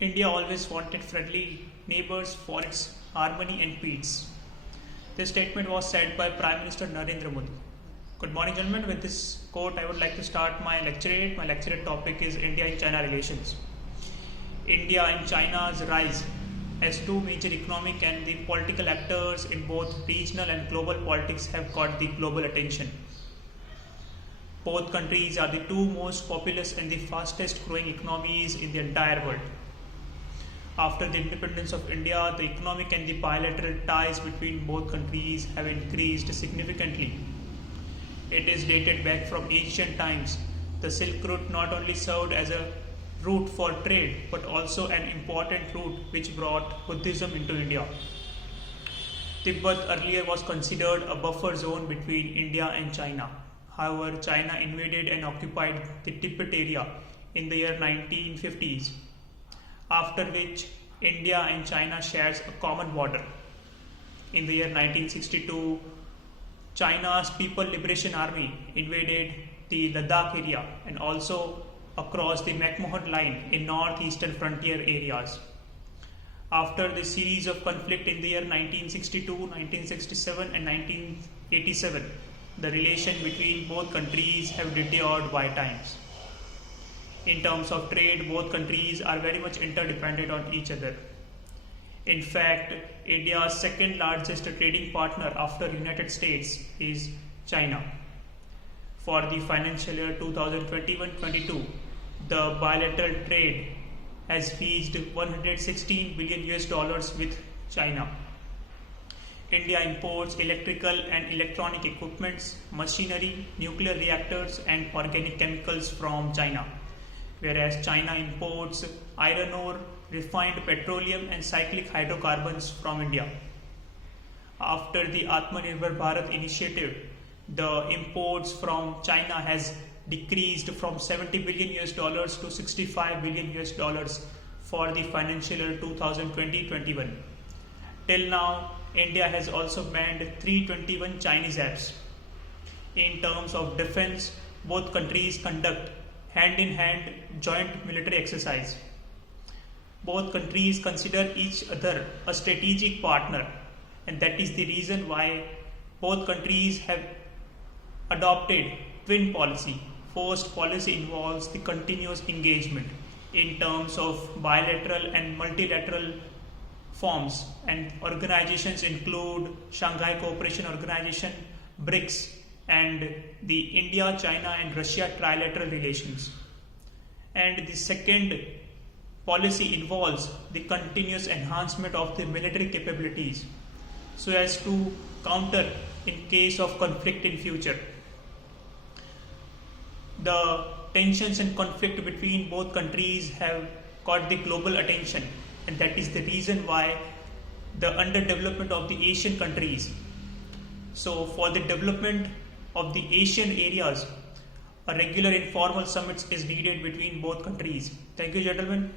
India always wanted friendly neighbors for its harmony and peace. This statement was said by Prime Minister Narendra Modi. Good morning, gentlemen. With this quote, I would like to start my lecturate. My lecturate topic is India and China relations. India and China's rise as two major economic and the political actors in both regional and global politics have got the global attention. Both countries are the two most populous and the fastest growing economies in the entire world. After the independence of India, the economic and the bilateral ties between both countries have increased significantly. It is dated back from ancient times. The Silk Route not only served as a route for trade but also an important route which brought Buddhism into India. Tibet earlier was considered a buffer zone between India and China. However, China invaded and occupied the Tibet area in the year 1950s, after which India and China shares a common border. In the year 1962, China's People Liberation Army invaded the Ladakh area and also across the McMahon Line in northeastern frontier areas. After the series of conflict in the year 1962, 1967 and 1987, the relation between both countries have deteriorated by times. In terms of trade, both countries are very much interdependent on each other. In fact, India's second largest trading partner after United States is China. For the financial year 2021-22, the bilateral trade has reached $116 billion with China. India imports electrical and electronic equipments, machinery, nuclear reactors and organic chemicals from China, whereas China imports iron ore, refined petroleum and cyclic hydrocarbons from India. After the Atmanirbhar Bharat initiative, the imports from China has decreased from $70 billion to $65 billion for the financial year 2020-21. Till now, India has also banned 321 Chinese apps. In terms of defense, both countries conduct hand-in-hand joint military exercise. Both countries consider each other a strategic partner, and that is the reason why both countries have adopted twin policy. First policy involves the continuous engagement in terms of bilateral and multilateral forms, and organizations include Shanghai Cooperation Organization, BRICS, and the India, China and Russia trilateral relations. And the second policy involves the continuous enhancement of the military capabilities so as to counter in case of conflict in future. The tensions and conflict between both countries have got the global attention, and that is the reason why the underdevelopment of the Asian countries. So for the development of the Asian areas, a regular informal summit is needed between both countries. Thank you, gentlemen.